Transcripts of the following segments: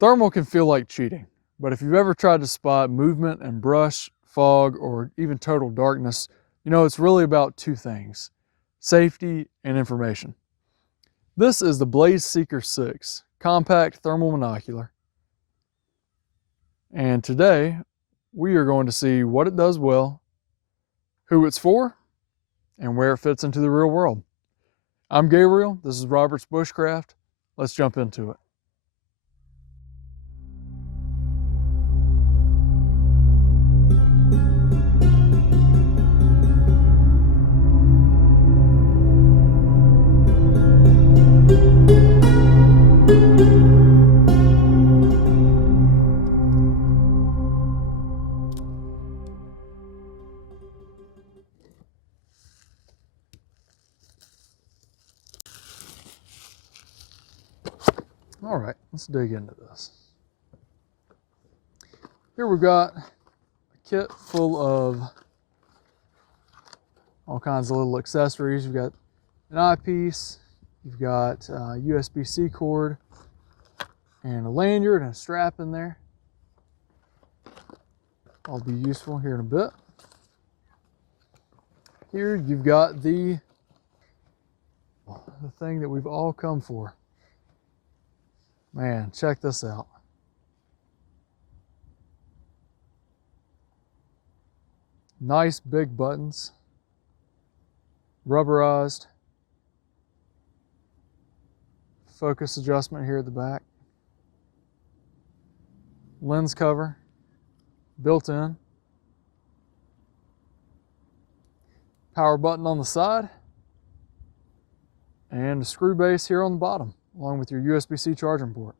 Thermal can feel like cheating, but if you've ever tried to spot movement in brush, fog, or even total darkness, you know it's really about two things: safety and information. This is the BlazeSeeker 6 compact thermal monocular, and today we are going to see what it does well, who it's for, and where it fits into the real world. I'm Gabriel, this is Robert's Bushcraft. Let's jump into it. All right, let's dig into this. Here we've got a kit full of all kinds of little accessories. You've got an eyepiece, you've got a USB-C cord, and a lanyard and a strap in there. All be useful here in a bit. Here you've got the thing that we've all come for. Man, check this out. Nice big buttons, rubberized, focus adjustment here at the back, lens cover built in, power button on the side, and a screw base here on the bottom, along with your USB-C charging port.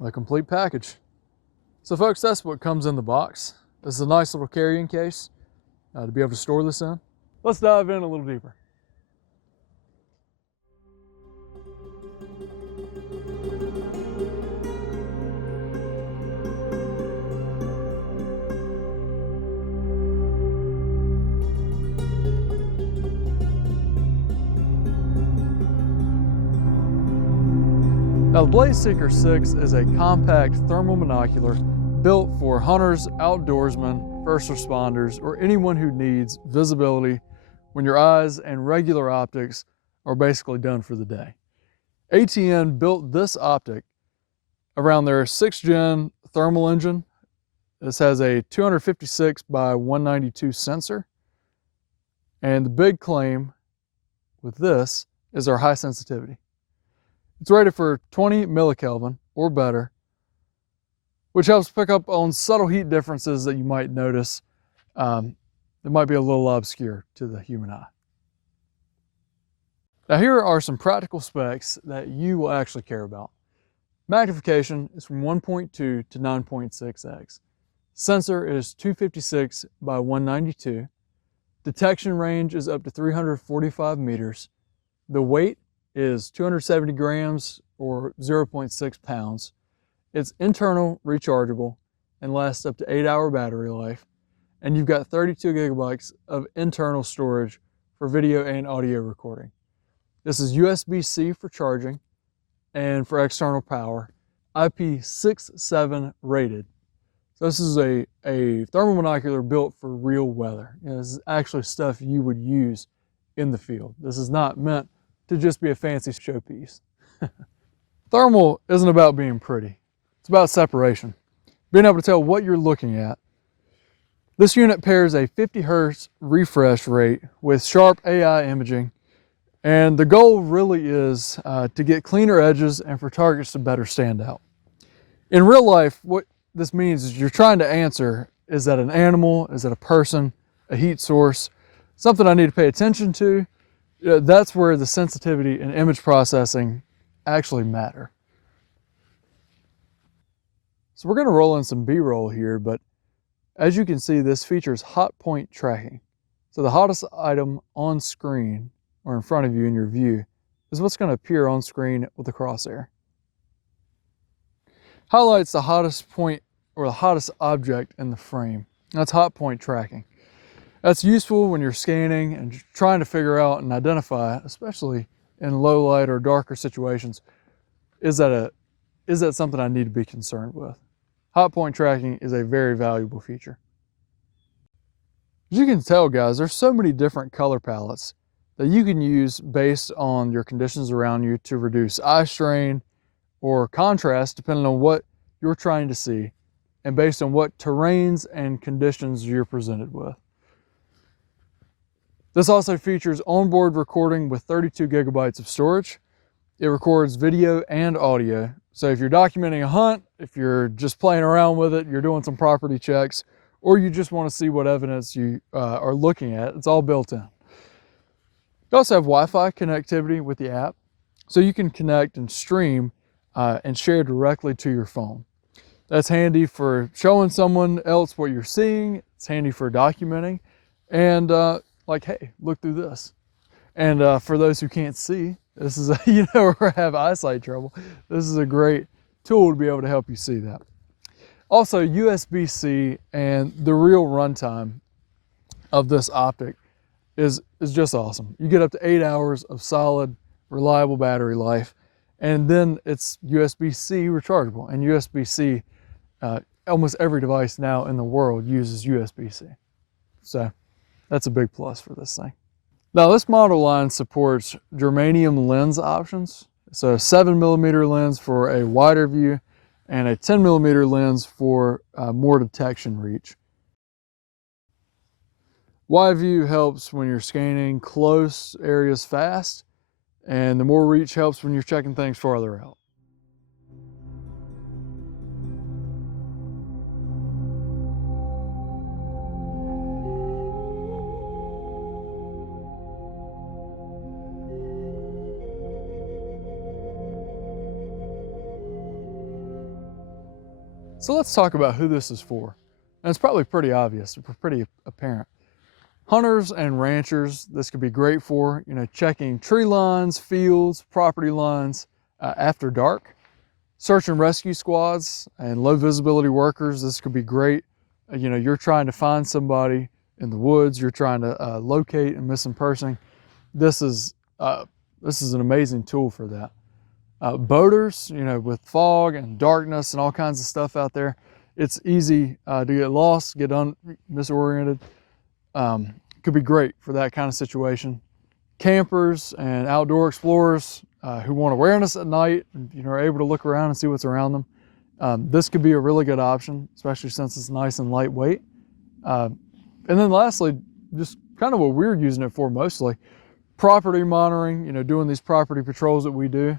A complete package. So folks, that's what comes in the box. This is a nice little carrying case to be able to store this in. Let's dive in a little deeper. Now, the BlazeSeeker 6 is a compact thermal monocular built for hunters, outdoorsmen, first responders, or anyone who needs visibility when your eyes and regular optics are basically done for the day. ATN built this optic around their 6th gen thermal engine. This has a 256 by 192 sensor. And the big claim with this is our high sensitivity. It's rated for 20 millikelvin or better, which helps pick up on subtle heat differences that you might notice that might be a little obscure to the human eye. Now here are some practical specs that you will actually care about. Magnification is from 1.2 to 9.6x. Sensor is 256 by 192. Detection range is up to 345 meters. The weight is 270 grams or 0.6 pounds. It's internal rechargeable and lasts up to 8-hour battery life. And you've got 32 gigabytes of internal storage for video and audio recording. This is USB-C for charging and for external power, IP67 rated. So this is a thermal monocular built for real weather. You know, this is actually stuff you would use in the field. This is not meant to just be a fancy showpiece. Thermal isn't about being pretty. It's about separation. Being able to tell what you're looking at. This unit pairs a 50 Hz refresh rate with sharp AI imaging, and the goal really is to get cleaner edges and for targets to better stand out. In real life, what this means is you're trying to answer, is that an animal, is that a person, a heat source, something I need to pay attention to? That's where the sensitivity and image processing actually matter. So we're going to roll in some B-roll here, but as you can see, this features hot point tracking. So the hottest item on screen or in front of you in your view is what's going to appear on screen with the crosshair. Highlights the hottest point or the hottest object in the frame. That's hot point tracking. That's useful when you're scanning and trying to figure out and identify, especially in low light or darker situations, is that something I need to be concerned with? Hot point tracking is a very valuable feature. As you can tell, guys, there's so many different color palettes that you can use based on your conditions around you to reduce eye strain or contrast, depending on what you're trying to see and based on what terrains and conditions you're presented with. This also features onboard recording with 32 gigabytes of storage. It records video and audio. So if you're documenting a hunt, if you're just playing around with it, you're doing some property checks, or you just want to see what evidence you are looking at, it's all built in. You also have Wi-Fi connectivity with the app, so you can connect and stream and share directly to your phone. That's handy for showing someone else what you're seeing. It's handy for documenting, and like, hey, look through this. And for those who can't see, this is or have eyesight trouble, this is a great tool to be able to help you see that. Also, USB-C and the real runtime of this optic is just awesome. You get up to 8 hours of solid, reliable battery life, and then it's USB-C rechargeable. And USB-C, almost every device now in the world uses USB-C. So that's a big plus for this thing. Now, this model line supports germanium lens options. So a 7mm lens for a wider view and a 10mm lens for more detection reach. Wide view helps when you're scanning close areas fast, and the more reach helps when you're checking things farther out. So let's talk about who this is for. And it's probably pretty obvious, pretty apparent. Hunters and ranchers, this could be great for, checking tree lines, fields, property lines after dark. Search and rescue squads and low visibility workers, this could be great. You're trying to find somebody in the woods, you're trying to locate a missing person. This is an amazing tool for that. Boaters, with fog and darkness and all kinds of stuff out there, it's easy to get lost, get misoriented. Could be great for that kind of situation. Campers and outdoor explorers who want awareness at night, are able to look around and see what's around them. This could be a really good option, especially since it's nice and lightweight. And then lastly, just kind of what we're using it for mostly, property monitoring, doing these property patrols that we do,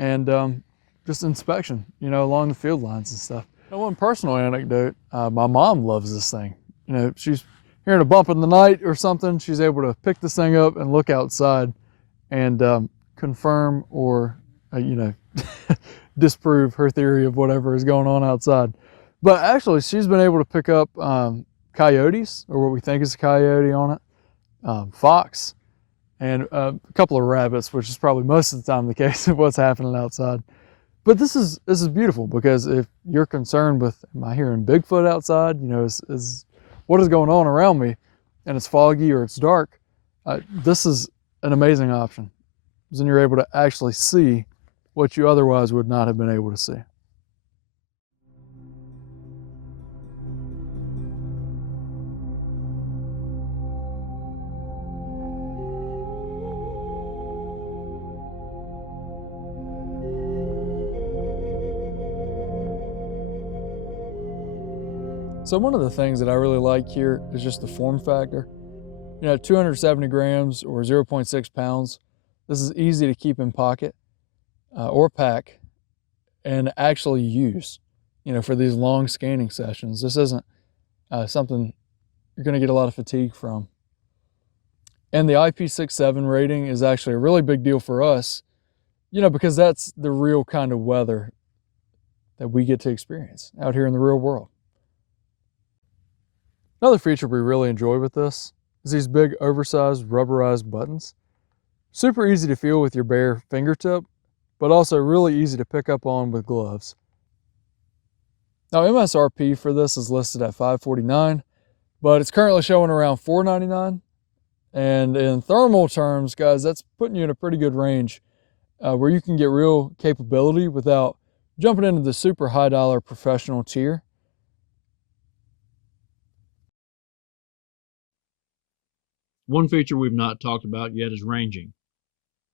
and just inspection, along the field lines and stuff. One personal anecdote, my mom loves this thing. She's hearing a bump in the night or something, she's able to pick this thing up and look outside and confirm or, disprove her theory of whatever is going on outside. But actually, she's been able to pick up coyotes, or what we think is a coyote on it, fox, and a couple of rabbits, which is probably most of the time the case of what's happening outside. But this is beautiful, because if you're concerned with, am I hearing Bigfoot outside? Is what is going on around me, and it's foggy or it's dark, this is an amazing option, because then you're able to actually see what you otherwise would not have been able to see. So one of the things that I really like here is just the form factor. 270 grams or 0.6 pounds. This is easy to keep in pocket or pack and actually use, for these long scanning sessions. This isn't something you're going to get a lot of fatigue from. And the IP67 rating is actually a really big deal for us, because that's the real kind of weather that we get to experience out here in the real world. Another feature we really enjoy with this is these big oversized rubberized buttons. Super easy to feel with your bare fingertip, but also really easy to pick up on with gloves. Now, MSRP for this is listed at $549, but it's currently showing around $499. And in thermal terms, guys, that's putting you in a pretty good range where you can get real capability without jumping into the super high dollar professional tier. One feature we've not talked about yet is ranging.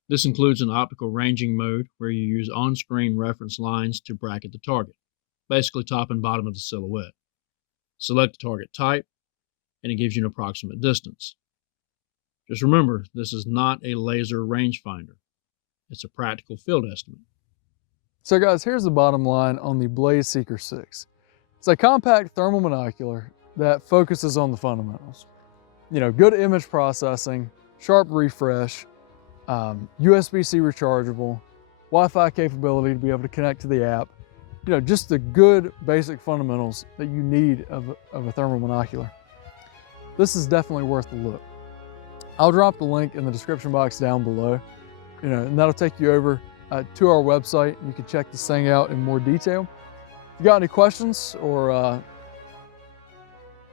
This includes an optical ranging mode where you use on-screen reference lines to bracket the target, basically top and bottom of the silhouette. Select the target type, and it gives you an approximate distance. Just remember, this is not a laser rangefinder. It's a practical field estimate. So guys, here's the bottom line on the BlazeSeeker 6. It's a compact thermal monocular that focuses on the fundamentals. You know, good image processing, sharp refresh, USB-C rechargeable, Wi-Fi capability to be able to connect to the app. You know, just the good basic fundamentals that you need of a thermal monocular. This is definitely worth the look. I'll drop the link in the description box down below, you know, and that'll take you over to our website. You can check this thing out in more detail. If you got any questions or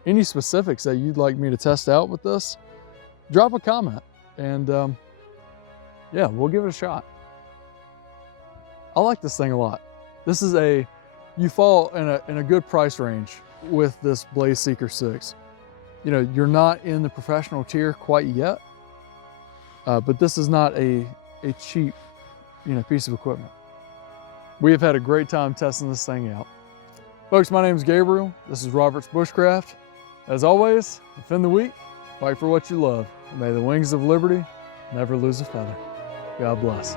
any specifics that you'd like me to test out with this, drop a comment and yeah, we'll give it a shot. I like this thing a lot. This is you fall in a good price range with this BlazeSeeker 6. You know, you're not in the professional tier quite yet, but this is not a cheap, you know, piece of equipment. We have had a great time testing this thing out. Folks, my name is Gabriel. This is Robert's Bushcraft. As always, defend the weak, fight for what you love, and may the wings of liberty never lose a feather. God bless.